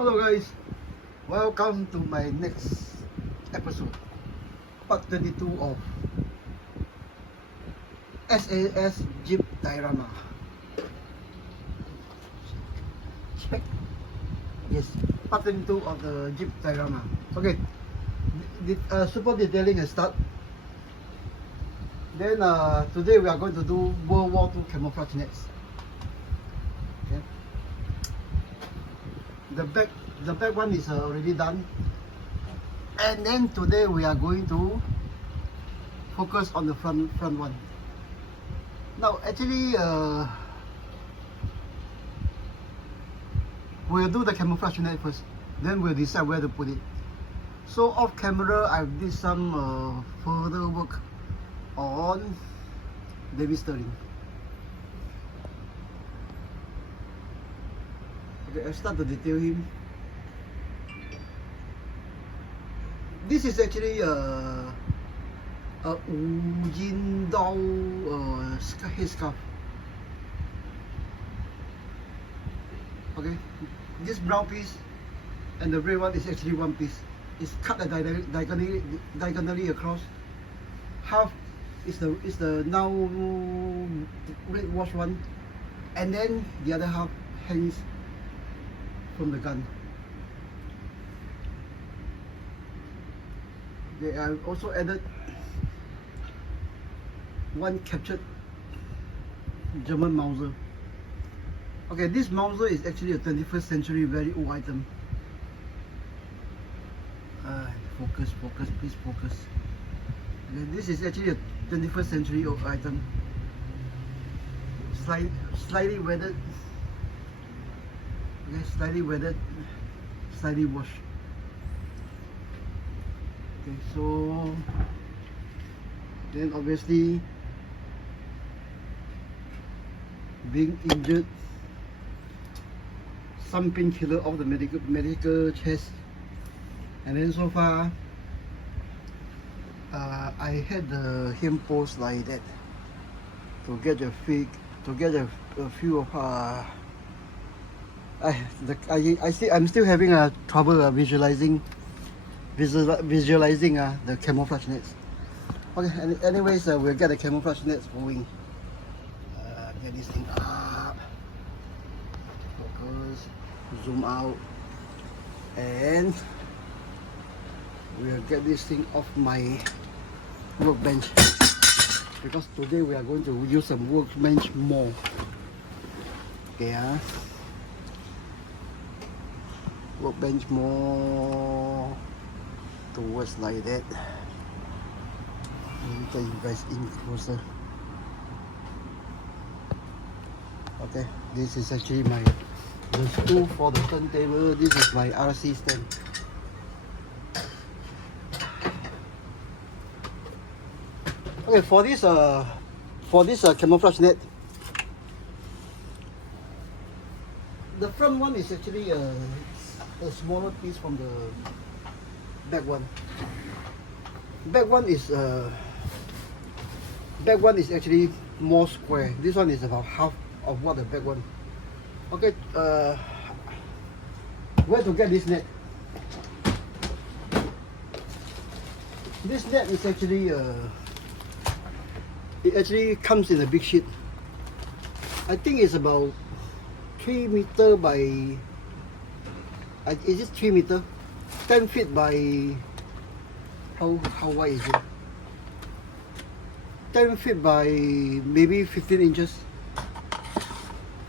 Hello guys, welcome to my next episode, part 22 of SAS JEEP diorama. Yes, part 22 of the JEEP diorama. Okay, super detailing has started. Then today we are going to do World War II camouflage nets. Okay. The back one is already done, and then today we are going to focus on the front one. Now actually we'll do the camouflage net first, then we'll decide where to put it. So off camera I did some further work on David Sterling. Okay, I start to detail him. This is actually a Ujin Dao headscarf. Okay, this brown piece and the red one is actually one piece. It's cut diagonally across. Half is the now red wash one, and then the other half hangs from the gun. Okay, I also added one captured German Mauser. Okay, this Mauser is actually a 21st century very old item. Focus, please focus. Okay, this is actually a 21st century old item. Slightly weathered. Okay, slightly weathered, slightly washed. Okay, so then obviously being injured, some painkiller of the medical chest, and then so far I had the hem post like that to get a few of I'm still having a trouble visualizing the camouflage nets. Okay, anyways, we'll get the camouflage nets going. Get this thing up, focus, zoom out, and we'll get this thing off my workbench, because today we are going to use some workbench more. Okay, workbench more towards like that. Let me get you guys in closer. Okay, this is actually the stool for the turntable. This is my RC stand. Okay, for this camouflage net, the front one is actually a smaller piece from the back one. Back one is actually more square. This one is about half of what the back one. Okay, where to get this net? This net is actually it actually comes in a big sheet. I think it's about 3 meter by, is it 3 meter? 10 feet by, how wide is it? 10 feet by maybe 15 inches.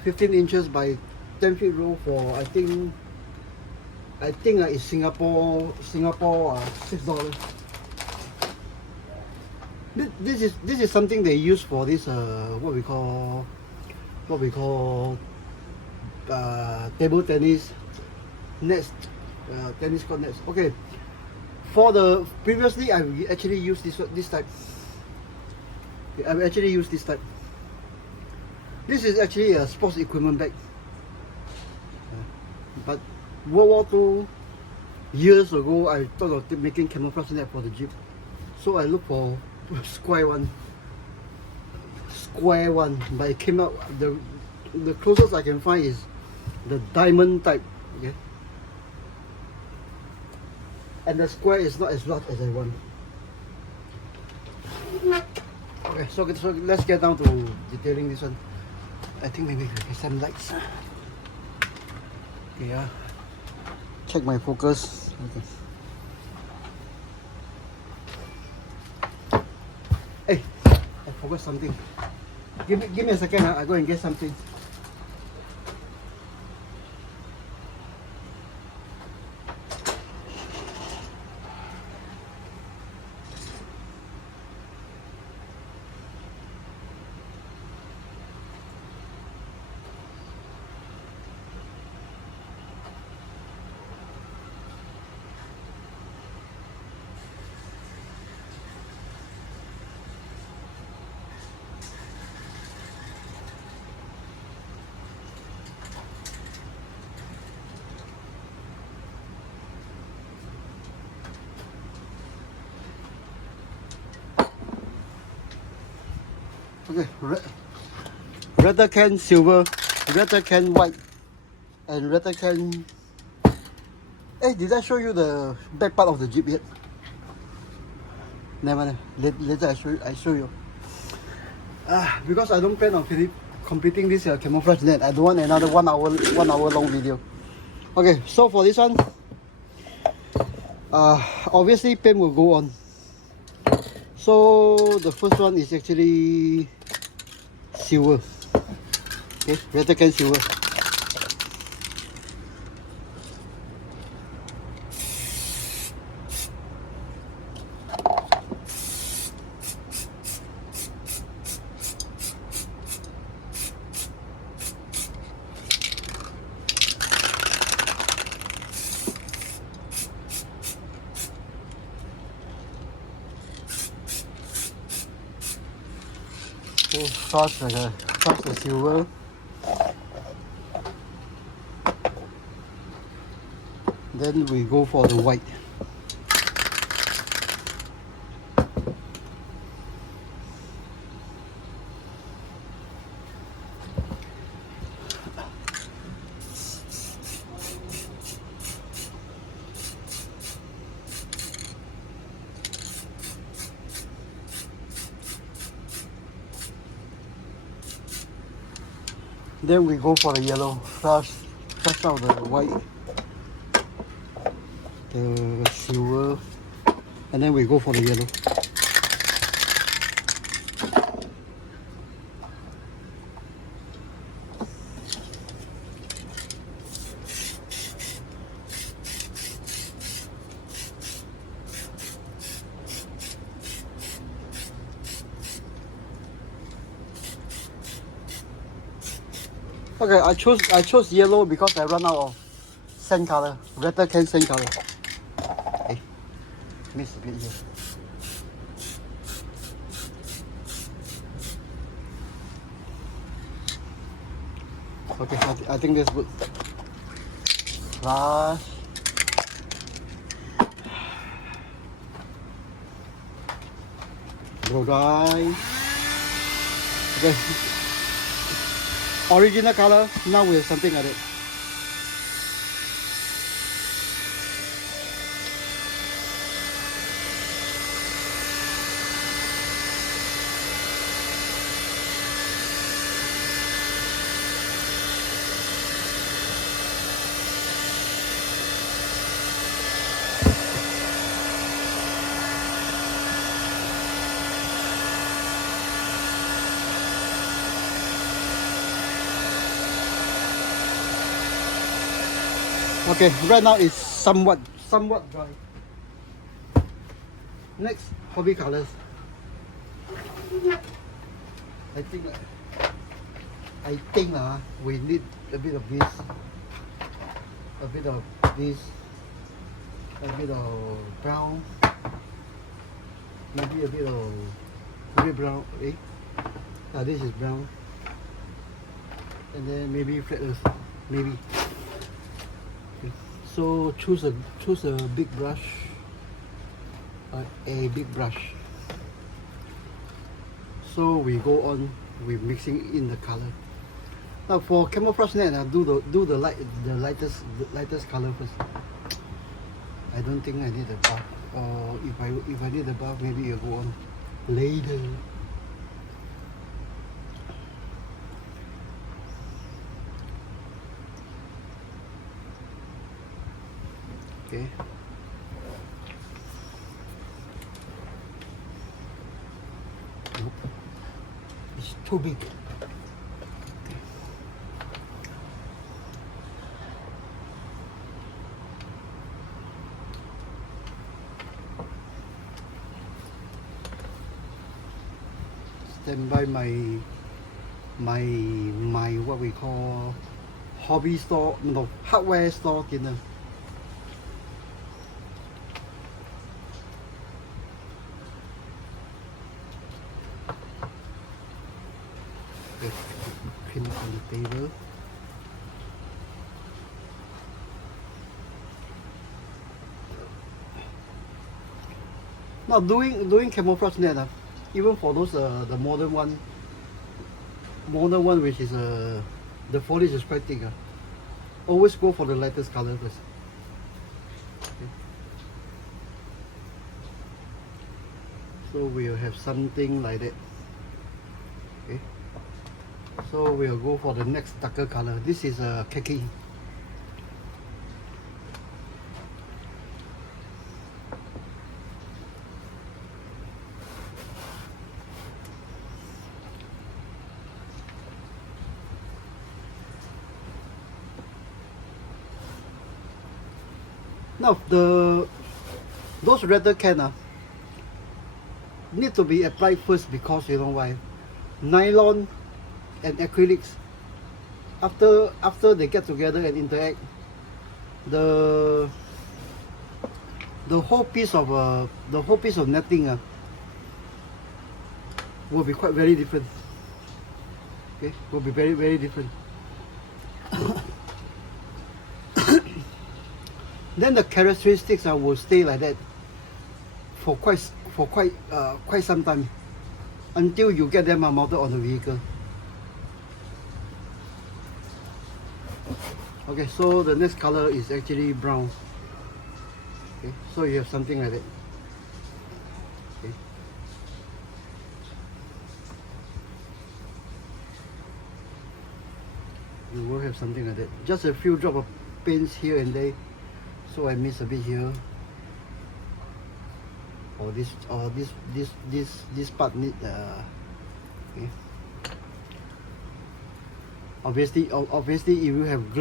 15 inches by 10 feet roll for I think it's Singapore $6. This is something they use for this what we call table tennis nets, tennis court nets. Okay, for the previously I actually used this type. Okay, I've actually used this type. This is actually a sports equipment bag, but World War II years ago I thought of making camouflage net for the Jeep, so I looked for square one, but it came out, the closest I can find is the diamond type. Okay, and the square is not as large as I want. Okay, so let's get down to detailing this one. I think maybe we get some lights. Okay, yeah. Check my focus. Okay. Hey, I forgot something. Give me a second. I go and get something. Okay, redder can silver, redder can white, and redder can. Hey, did I show you the back part of the Jeep yet? Never. Later I show you. Because I don't plan on completing this camouflage net. I don't want another 1 hour long video. Okay, so for this one, obviously paint will go on. So the first one is actually silver. Okay, redder can silver. Okay, start the silver. Then we go for the white. Then we go for the yellow. Flush out the white, the silver, and then we go for the yellow. Okay, I chose yellow because I run out of sand color, redder can sand color. Okay, miss a bit here. Okay, I think that's good. Flush. Blow dry. Okay. Original color, now we have something like that. Okay, right now it's somewhat dry. Next, hobby colors. I think we need a bit of this, a bit of this, a bit of brown, maybe a bit of brown. This is brown, and then maybe flat earth, maybe. So choose a big brush, So we go on with mixing in the color. Now for camouflage net, do the lightest color first. I don't think I need a buff. Or if I need a buff, maybe I'll go on later. Okay. Nope. It's too big. Stand by my what we call hobby store, no, hardware store dinner. Okay, pin on the table. Now doing camouflage net, even for those the modern one which is the foliage is quite thick. Always go for the lightest color first. Okay. So we'll have something like that. Okay. So we'll go for the next darker color. This is a khaki. Now those redder can need to be applied first, because you know why? Nylon and acrylics, after they get together and interact, the whole piece of netting will be quite very different. Okay, will be very, very different. Then the characteristics will stay like that for quite some time, until you get them mounted on the vehicle. Okay, so the next color is actually brown. Okay, so you have something like that. Okay. You will have something like that. Just a few drops of paints here and there. So I miss a bit here. Or this part need okay. Obviously if you have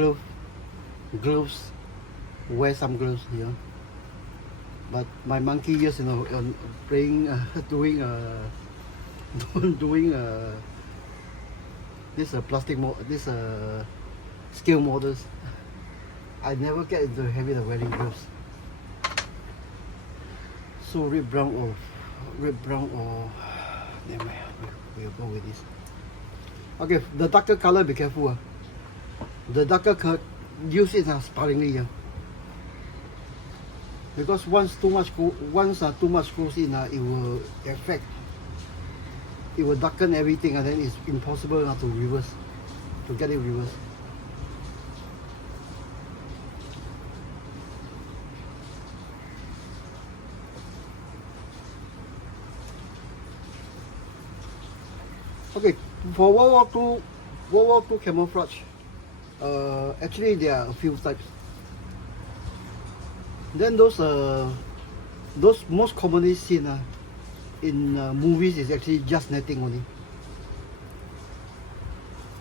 gloves, wear some gloves here. But my monkey years, you know, on playing doing this plastic this scale models, I never get into the habit of wearing gloves. So red brown or never mind, we'll go with this. Okay, the darker color, be careful. The darker color, use it sparingly. Because once too much goes in, it will darken everything, and then it's impossible to get it reversed. Okay, for World War II camouflage, actually there are a few types. Then those most commonly seen in movies is actually just netting only.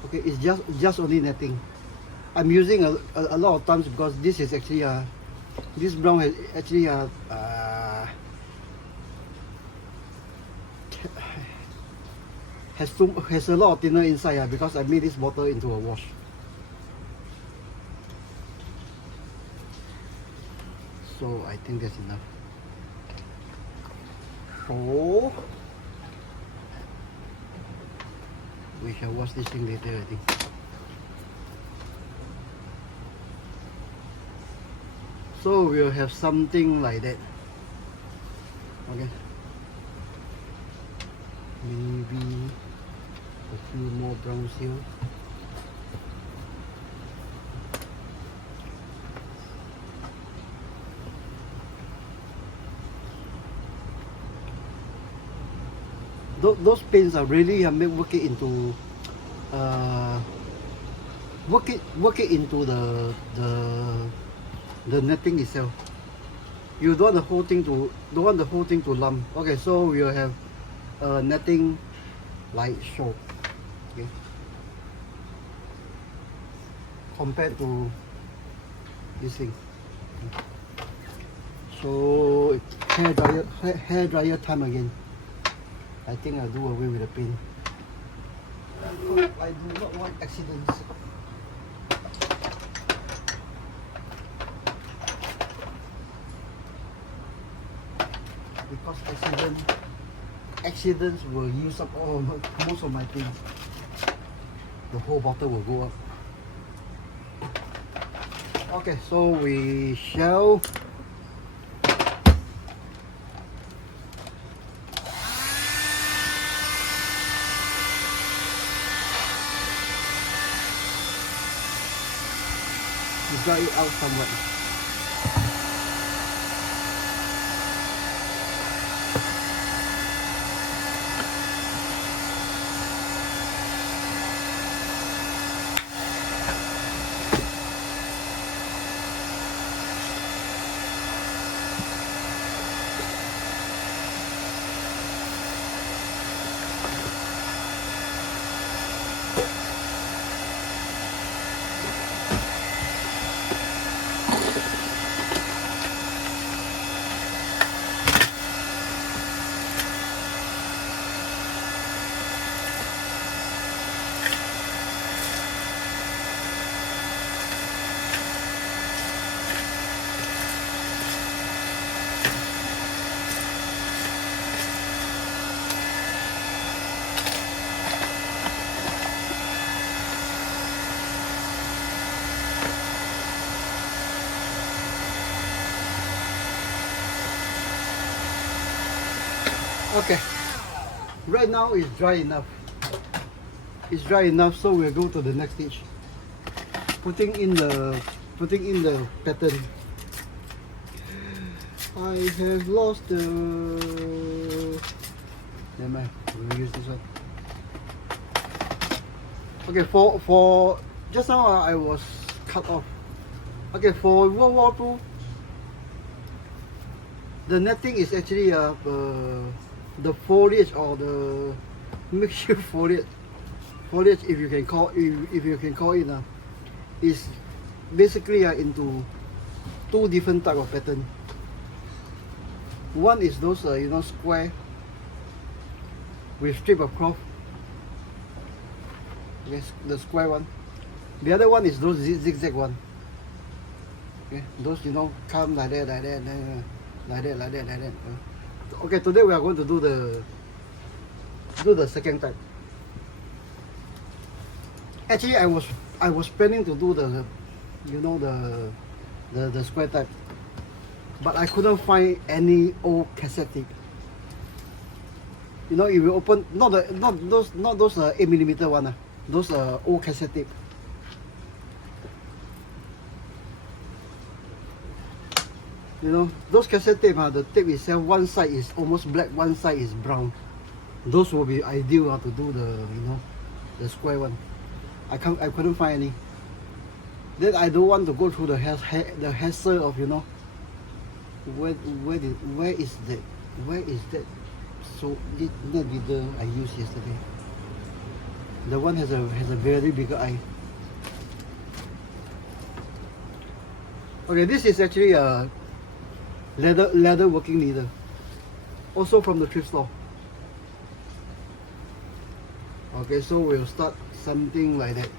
Okay, it's just only netting. I'm using a lot of times because this is actually this brown has actually has a lot of thinner inside because I made this bottle into a wash. So I think that's enough. So we shall wash this thing later, I think. So we'll have something like that. Okay. Maybe a few more browns here. those pins are really work it into work it into the netting itself. You don't want the whole thing to lump. Okay, so we'll have netting like show. Okay, compared to this thing. So hair dryer time again. I think I'll do away with the pin. I do not want accidents. Because accidents will use up most of my things. The whole bottle will go up. Okay, so we shall dry it out somewhat. Okay, right now it's dry enough. It's dry enough, so we'll go to the next stage. Putting in the pattern. I have lost the. Never mind. We'll use this one. Okay, for just now I was cut off. Okay, for World War II, the netting is actually the foliage or the makeshift foliage, if you can call it, is basically into two different type of pattern. One is those square with strip of cloth. Yes, the square one. The other one is those zigzag one. Okay, those come like that, like that, like that, like that, like that. Okay, today we are going to do the second type. Actually, I was planning to do the the square type, but I couldn't find any old cassette tape. If you open not those 8mm one, those old cassette tape. Those cassette tape, the tape itself, one side is almost black, one side is brown. Those will be ideal to do the square one. I couldn't find any. Then I don't want to go through the hassle of where is that so that video I used yesterday. The one has a very big eye. Okay, this is actually a leather working needle, also from the thrift store. Okay, so we'll start something like that.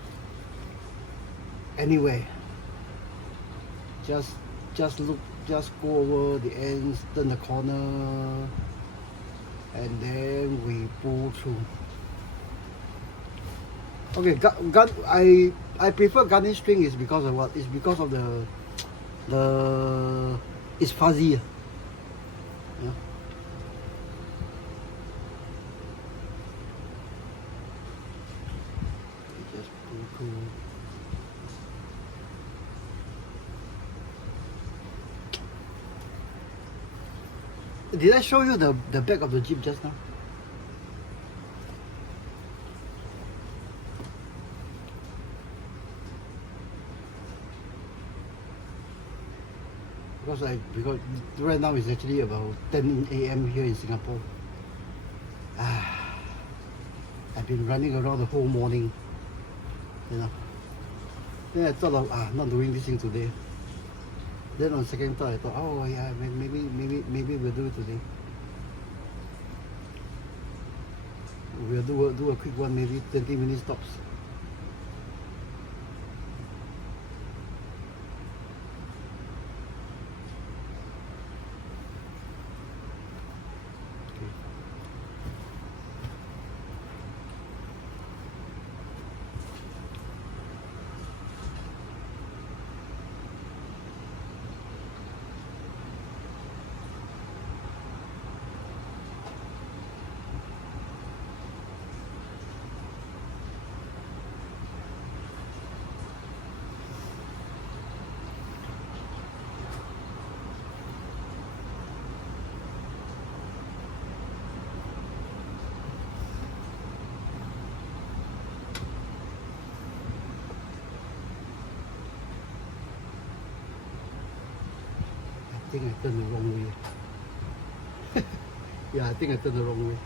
Anyway, just go over the ends, turn the corner, and then we pull through. Okay, I prefer Gunny string is because of what? It's because of it's fuzzy. Yeah. Just pull through. Did I show you the back of the Jeep just now? because right now it's actually about 10 a.m. here in Singapore. I've been running around the whole morning, you know. Then I thought of not doing this thing today. Then on second thought I thought, oh yeah, maybe we'll do it today. We'll do a quick one, maybe 20-minute stops. I think I turned the wrong way. Yeah, I think I turned the wrong way.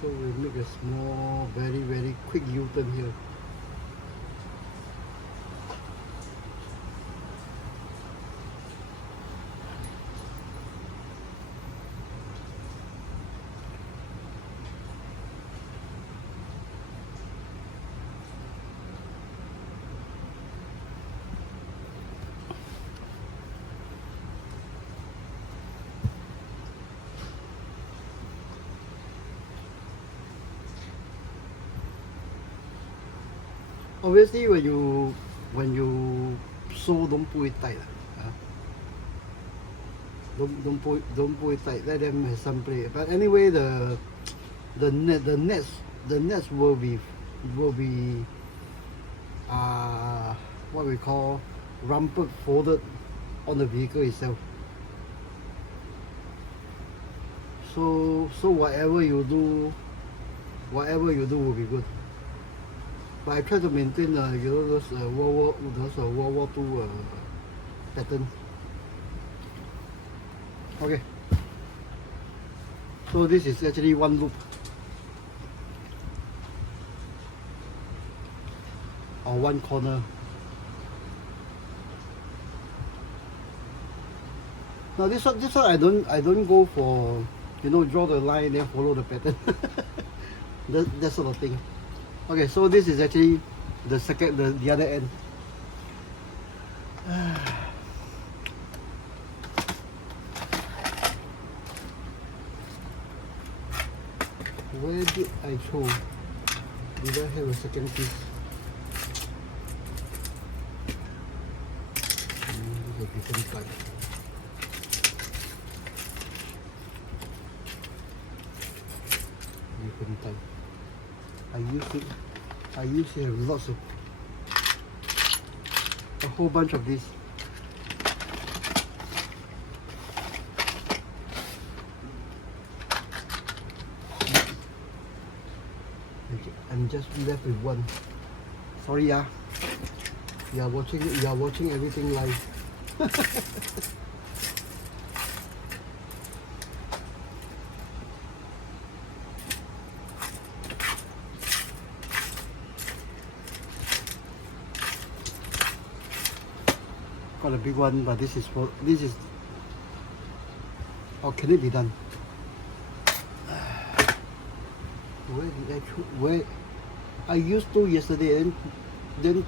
So we'll make a small, very quick U-turn here. Obviously, when you sew, don't pull it tight. Don't pull it tight. Let them have some play. But anyway, the nets will be what we call rumpled, folded on the vehicle itself. So whatever you do will be good. But I try to maintain those World War II pattern. Okay. So this is actually one loop, or one corner. Now this one I don't go for, draw the line then follow the pattern. that sort of thing. Okay, so this is actually the other end. Where did I throw? Did I have a second piece? This is a different type. Different type. I used to have lots of, a whole bunch of these. I'm just left with one. Sorry, you are watching everything live. Got a big one, but this is, or can it be done? Where I used two yesterday, and then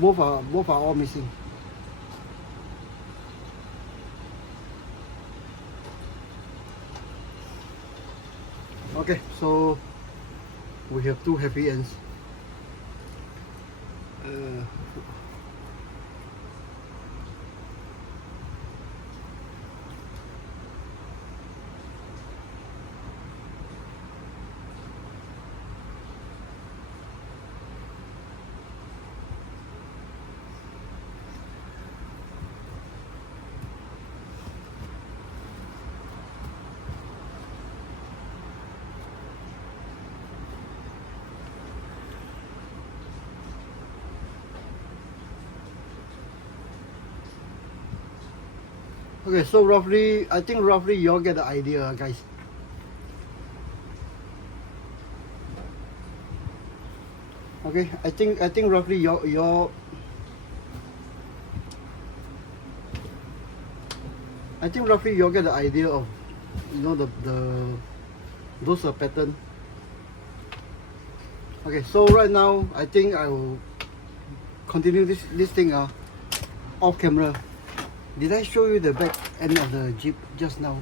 both are all missing. Okay, so we have two happy ends. Okay, so roughly, I think roughly you all get the idea, guys. Okay, I think roughly your I think roughly you'll get the idea of, you know, those pattern. Okay, so right now I think I will continue this thing off camera. Did I show you the back end of the Jeep just now?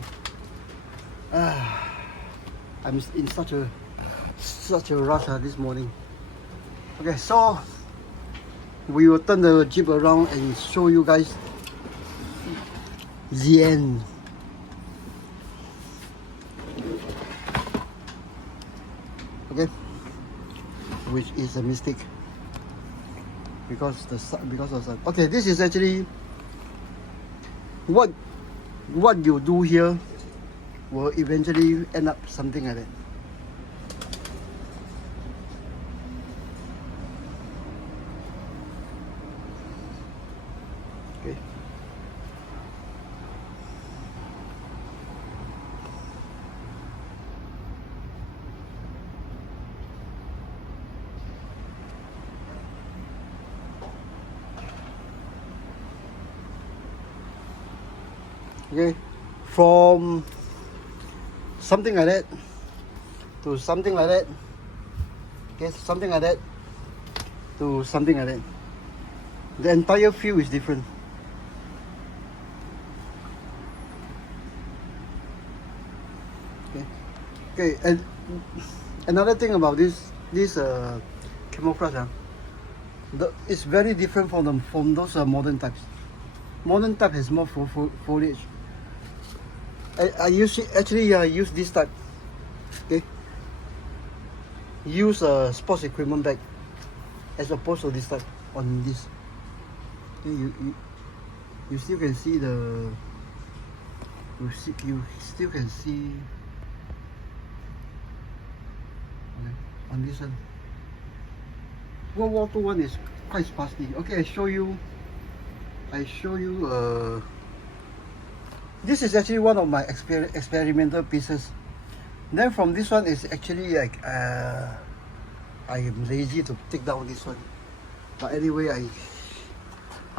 I'm in such a rush this morning. Okay, so we will turn the Jeep around and show you guys the end. Okay, which is a mistake because of sun. Okay, this is actually what you do here will eventually end up something like that. Okay. Okay, from something like that to something like that. Okay, something like that to something like that. The entire feel is different. Okay, okay, and another thing about this camouflage, it's very different from those modern types. Modern type has more foliage. I use this type. Okay, use a sports equipment bag as opposed to this type on this. Okay, you still can see you still can see okay, on this one. World War II one is quite sparsely. Okay, I show you. This is actually one of my experimental pieces. Then from this one is actually like I am lazy to take down this one, but anyway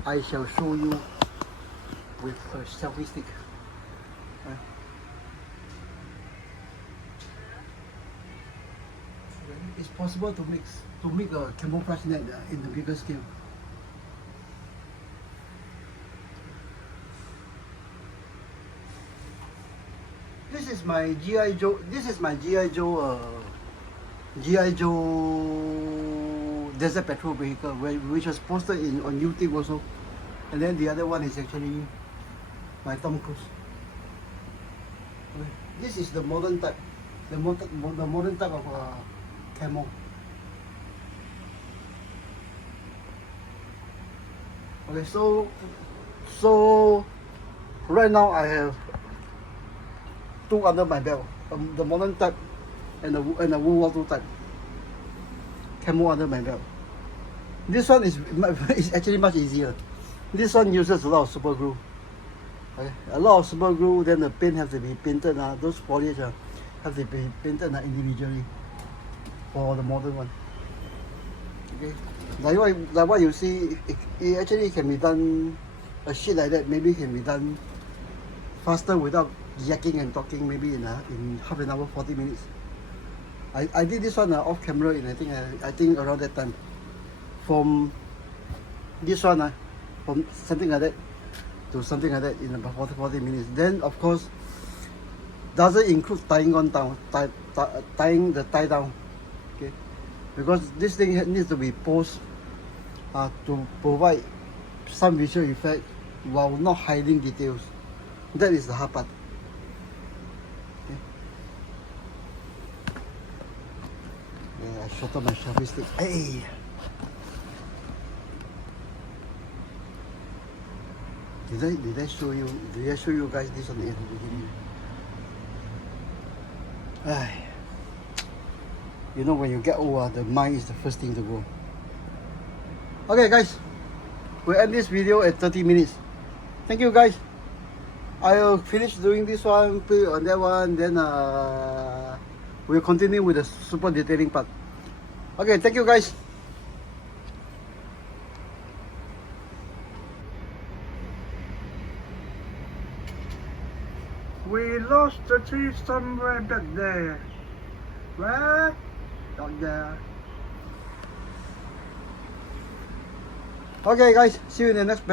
I shall show you with a selfie stick. It's possible to make a camouflage net in the bigger scale. This is my G.I. Joe. This is my G.I. Joe Desert Patrol vehicle, which was posted on YouTube also. And then the other one is actually my Tom Cruise. Okay. This is the modern type, the modern type of camo. Okay, so right now I have two under my belt, the modern type and the World War II type camo under my belt. This one is actually much easier. This one uses a lot of super glue. Okay? A lot of super glue, then the paint has to be painted. Those foliage have to be painted individually for the modern one. Okay, like what you see, it actually can be done. A sheet like that maybe can be done faster without yakking and talking, maybe in half an hour, 40 minutes. I did this one off camera in I think around that time. From this one from something like that to something like that in about 40 minutes. Then of course doesn't include tying the tie down. Okay, because this thing needs to be posed to provide some visual effect while not hiding details. That is the hard part. Okay. Yeah, I shot up my selfie stick. Hey! Did I show you guys this on the beginning? You know, when you get old, the mind is the first thing to go. Okay guys, we'll end this video at 30 minutes. Thank you guys. I'll finish doing this one, put it on that one, then we'll continue with the super detailing part. Okay, thank you guys. We lost the tree somewhere back there. Where? Down there. Okay guys, see you in the next